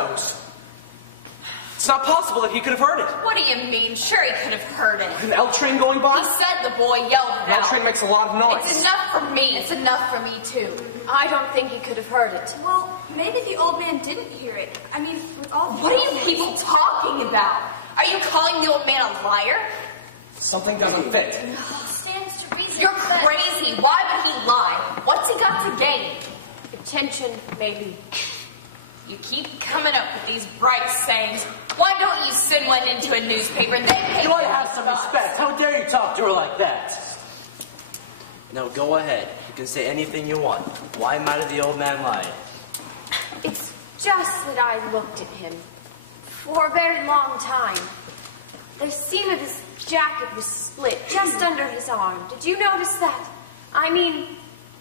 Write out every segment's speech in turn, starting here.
It's not possible that he could have heard it. What do you mean? Sure, he could have heard it. An L train going by? He said the boy yelled it out. L train makes a lot of noise. It's enough for me. It's enough for me, too. I don't think he could have heard it. Well, maybe the old man didn't hear it. I mean, with all the... What are you people talking about? Are you calling the old man a liar? Something doesn't fit. Stands to reason. You're crazy. Why would he lie? What's he got to gain? Attention, maybe. You keep coming up with these bright sayings. Why don't you send one into a newspaper and then pay? You ought to have some respect. How dare you talk to her like that? No, go ahead. You can say anything you want. Why might have the old man lied? It's just that I looked at him for a very long time. The seam of his jacket was split just under his arm. Did you notice that? I mean,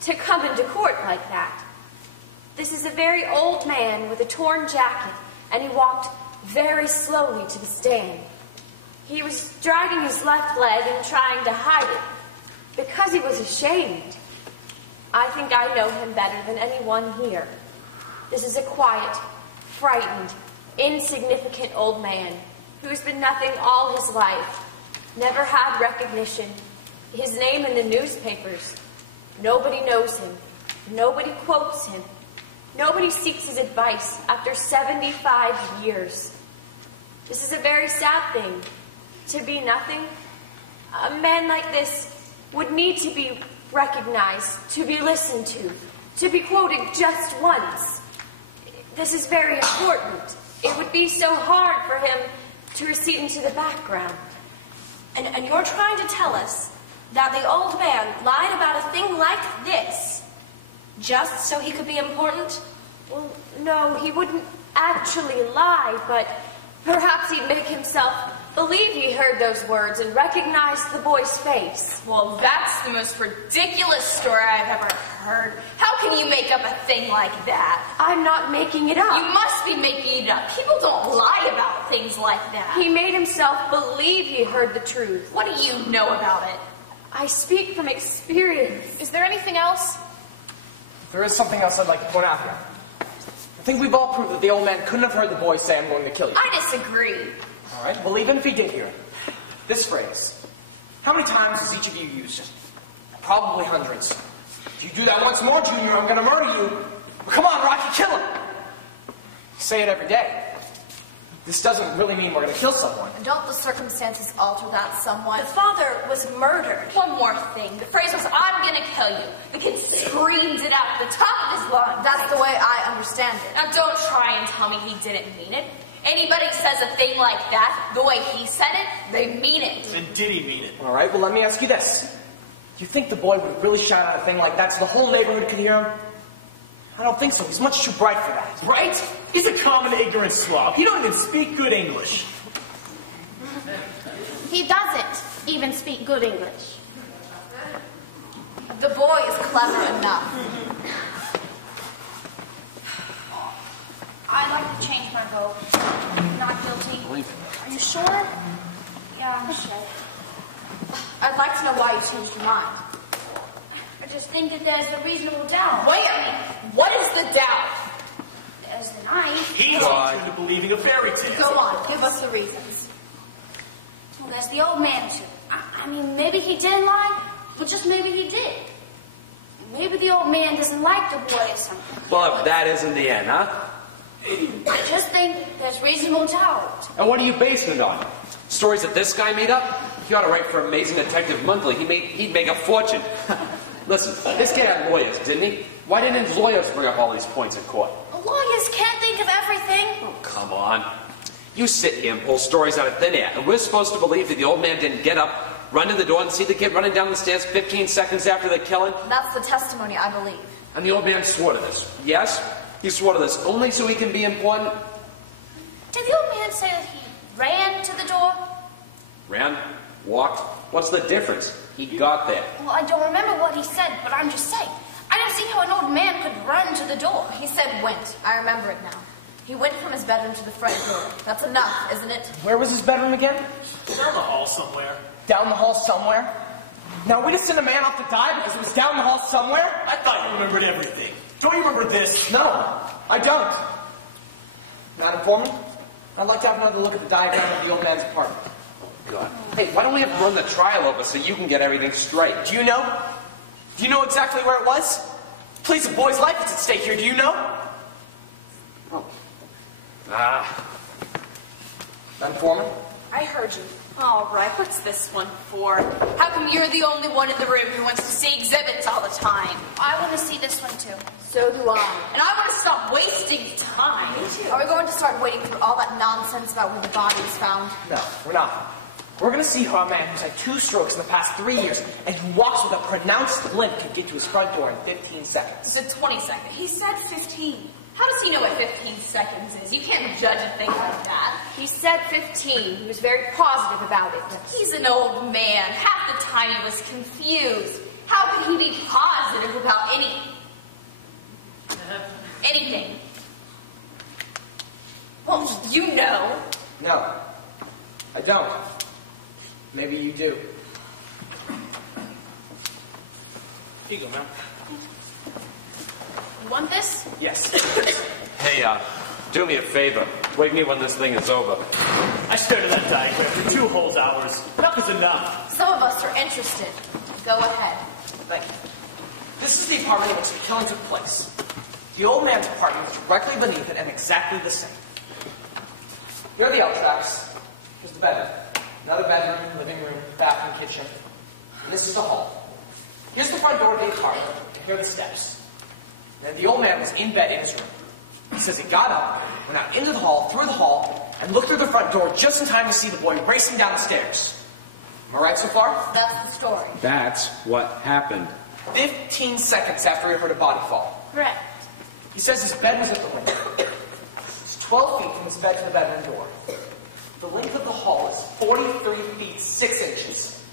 to come into court like that. This is a very old man with a torn jacket, and he walked very slowly to the stand. He was dragging his left leg and trying to hide it because he was ashamed. I think I know him better than anyone here. This is a quiet, frightened, insignificant old man who's been nothing all his life, never had recognition, his name in the newspapers. Nobody knows him. Nobody quotes him. Nobody seeks his advice after 75 years. This is a very sad thing. To be nothing. A man like this would need to be recognized, to be listened to be quoted just once. This is very important. It would be so hard for him to recede into the background. And you're trying to tell us that the old man lied about a thing like this just so he could be important? Well, no, he wouldn't actually lie, but perhaps he'd make himself believe he heard those words and recognize the boy's face. Well, that's the most ridiculous story I've ever heard. How can you make up a thing like that? I'm not making it up. You must be making it up. People don't lie about things like that. He made himself believe he heard the truth. What do you know about it? I speak from experience. Is there anything else? There is something else I'd like to point out here. I think we've all proved that the old man couldn't have heard the boy say, "I'm going to kill you." I disagree. All right, well, even if he did hear it, this phrase, how many times has each of you used it? Probably hundreds. If you do that once more, Junior, I'm going to murder you. Well, come on, Rocky, kill him. You say it every day. This doesn't really mean we're going to kill someone. Don't the circumstances alter that somewhat? The father was murdered. One more thing. The phrase was, "I'm gonna kill you." The kid screamed it out at the top of his lungs. That's the way I understand it. Now don't try and tell me he didn't mean it. Anybody says a thing like that, the way he said it, they mean it. And did he mean it? All right, well, let me ask you this. Do you think the boy would really shout out a thing like that so the whole neighborhood could hear him? I don't think so. He's much too bright for that. Right? He's a common ignorant swab. He don't even speak good English. He doesn't even speak good English. The boy is clever enough. I'd like to change my vote. Not guilty. Are you sure? Yeah, I'm sure. I'd like to know why you changed your mind. I just think that there's a reasonable doubt. Wait a minute. What is the doubt? There's the knife. He's into believing a fairy tale. Go on. Give us the reasons. Well, there's the old man, too. I mean, maybe he didn't lie, but just maybe he did. Maybe the old man doesn't like the boy or something. Well, if that isn't the end, huh? I just think there's reasonable doubt. And what are you basing it on? Stories that this guy made up? He ought to write for Amazing Detective Monthly. He'd make a fortune. Listen, this guy had lawyers, didn't he? Why didn't his lawyers bring up all these points in court? Lawyers can't think of everything. Oh, come on. You sit here and pull stories out of thin air, and we're supposed to believe that the old man didn't get up, run to the door, and see the kid running down the stairs 15 seconds after the killing? That's the testimony I believe. And the old man swore to this. Yes, he swore to this only so he can be important. Did the old man say that he ran to the door? Ran? Walked? What's the difference? He got there. Well, I don't remember what he said, but I'm just saying. I don't see how an old man could run to the door. He said went. I remember it now. He went from his bedroom to the front door. That's enough, isn't it? Where was his bedroom again? Down the hall somewhere. Down the hall somewhere? Now, we just sent a man off to die because it was down the hall somewhere? I thought you remembered everything. Don't you remember this? No, I don't. Madam Foreman, I'd like to have another look at the diagram of the old man's apartment. God. Hey, why don't we have run the trial over so you can get everything straight? Do you know? Do you know exactly where it was? Please, a boy's life is at stake here. Do you know? Oh. Madam Foreman? I heard you. All right, what's this one for? How come you're the only one in the room who wants to see exhibits all the time? I want to see this one too. So do I. And I want to stop wasting time. Are we going to start wading through all that nonsense about where the body was found? No, we're not. We're going to see how a man who's had 2 strokes in the past 3 years and who walks with a pronounced limp can get to his front door in 15 seconds. He said 20 seconds. He said 15. How does he know what 15 seconds is? You can't judge a thing like that. He said 15. He was very positive about it. He's an old man. Half the time he was confused. How could he be positive about anything? Well, you know. No, I don't. Maybe you do. Here you go, ma'am. You want this? Yes. Hey, do me a favor. Wake me when this thing is over. I stared at that diagram for 2 whole hours. Enough is enough. Some of us are interested. Go ahead. Thank you. This is the apartment in which the killing took place. The old man's apartment was directly beneath it and exactly the same. Here are the L tracks. Here's the bedroom. Another bedroom, living room, bathroom, kitchen. And this is the hall. Here's the front door of the apartment, and here are the steps. And the old man was in bed in his room. He says he got up, went out into the hall, through the hall, and looked through the front door just in time to see the boy racing down the stairs. Am I right so far? That's the story. That's what happened. 15 seconds after he heard a body fall. Correct. He says his bed was at the window. It's 12 feet from his bed to the bedroom door. The length of the hall is 43 feet 6 inches.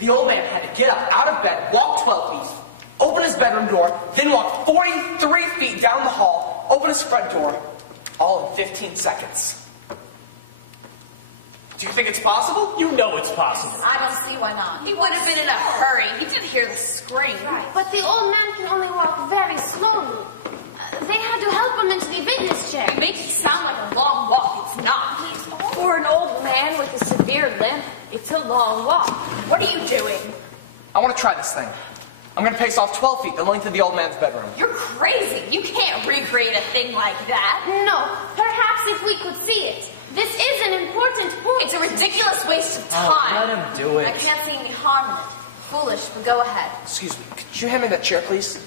The old man had to get up out of bed, walk 12 feet, open his bedroom door, then walk 43 feet down the hall, open his front door, all in 15 seconds. Do you think it's possible? You know it's possible. I don't see why not. He would have been in a hurry. He didn't hear the scream. Right. But the old man can only walk very slowly. They had to help him into the witness chair. It makes it sound like a long walk. It's not. For an old man with a severe limp, it's a long walk. What are you doing? I want to try this thing. I'm going to pace off 12 feet, the length of the old man's bedroom. You're crazy. You can't recreate a thing like that. No, perhaps if we could see it. This is an important point. It's a ridiculous waste of Oh, time. let him do it. I can't see any harm in it. Foolish, but go ahead. Excuse me, could you hand me that chair, please?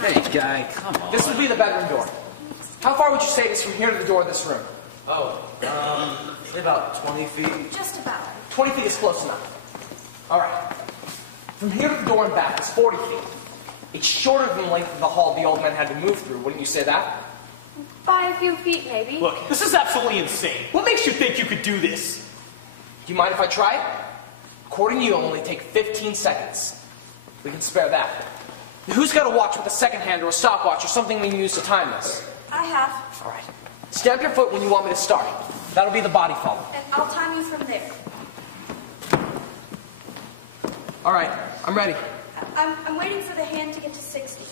Hey, guy, come on. This would be the bedroom door. How far would you say it is from here to the door of this room? Say about 20 feet. Just about. 20 feet is close enough. All right. From here to the door and back is 40 feet. It's shorter than the length of the hall the old man had to move through. Wouldn't you say that? By a few feet, maybe. Look, this is absolutely insane. What makes you think you could do this? Do you mind if I try it? According to you, it'll only take 15 seconds. We can spare that. Now, who's got a watch with a second hand or a stopwatch or something we can use to time this? I have, All right. Stamp your foot when you want me to start. That'll be the body fall. and I'll time you from there. All right. I'm ready. I'm waiting for the hand to get to 60.